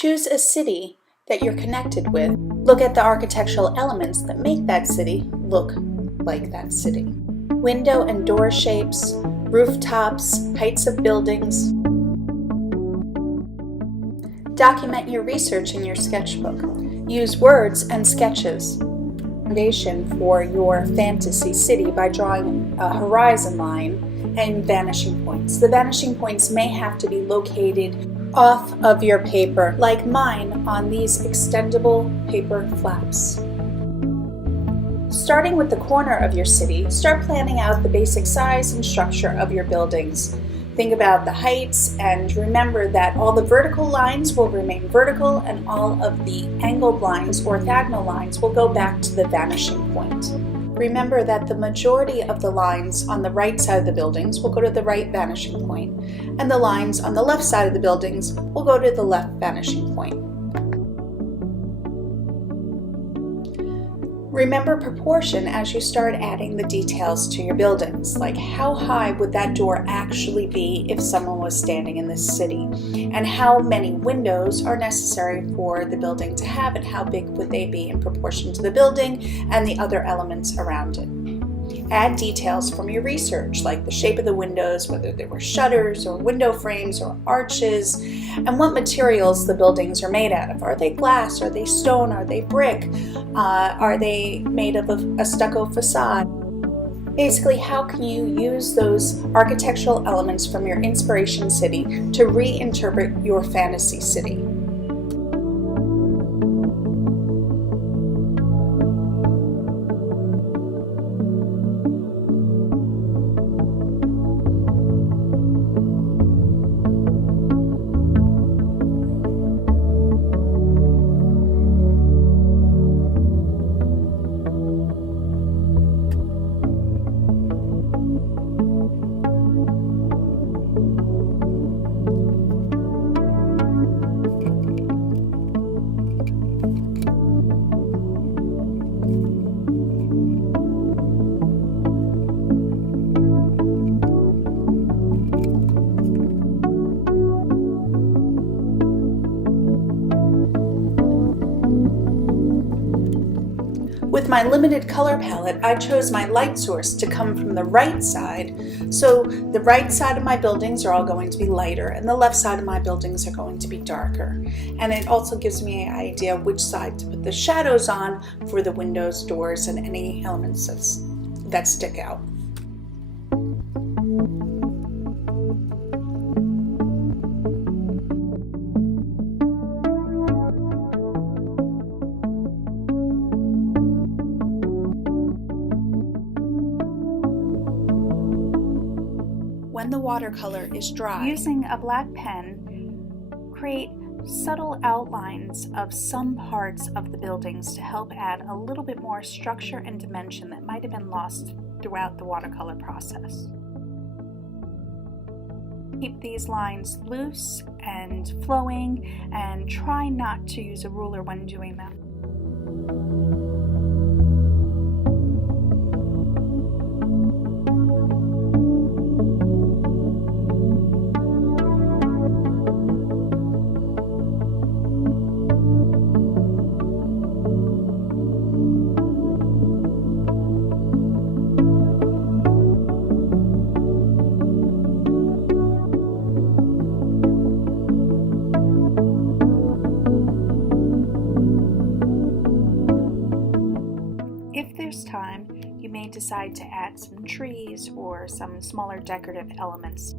Choose a city that you're connected with. Look at the architectural elements that make that city look like that city. Window and door shapes, rooftops, heights of buildings. Document your research in your sketchbook. Use words and sketches. Foundation for your fantasy city by drawing a horizon line and vanishing points. The vanishing points may have to be located off of your paper, like mine on these extendable paper flaps. Starting with the corner of your city, start planning out the basic size and structure of your buildings. Think about the heights and remember that all the vertical lines will remain vertical and all of the angled lines, orthogonal lines, will go back to the vanishing point. Remember that the majority of the lines on the right side of the buildings will go to the right vanishing point, and the lines on the left side of the buildings will go to the left vanishing point. Remember proportion as you start adding the details to your buildings, like how high would that door actually be if someone was standing in this city, and how many windows are necessary for the building to have, and how big would they be in proportion to the building and the other elements around it. Add details from your research, like the shape of the windows, whether they were shutters or window frames or arches, and what materials the buildings are made out of. Are they glass? Are they stone? Are they brick? Are they made of a stucco facade? Basically, how can you use those architectural elements from your inspiration city to reinterpret your fantasy city? With my limited color palette, I chose my light source to come from the right side, so the right side of my buildings are all going to be lighter and the left side of my buildings are going to be darker. And it also gives me an idea of which side to put the shadows on for the windows, doors, and any elements that stick out. When the watercolor is dry, using a black pen, create subtle outlines of some parts of the buildings to help add a little bit more structure and dimension that might have been lost throughout the watercolor process. Keep these lines loose and flowing and try not to use a ruler when doing them. If there's time, you may decide to add some trees or some smaller decorative elements.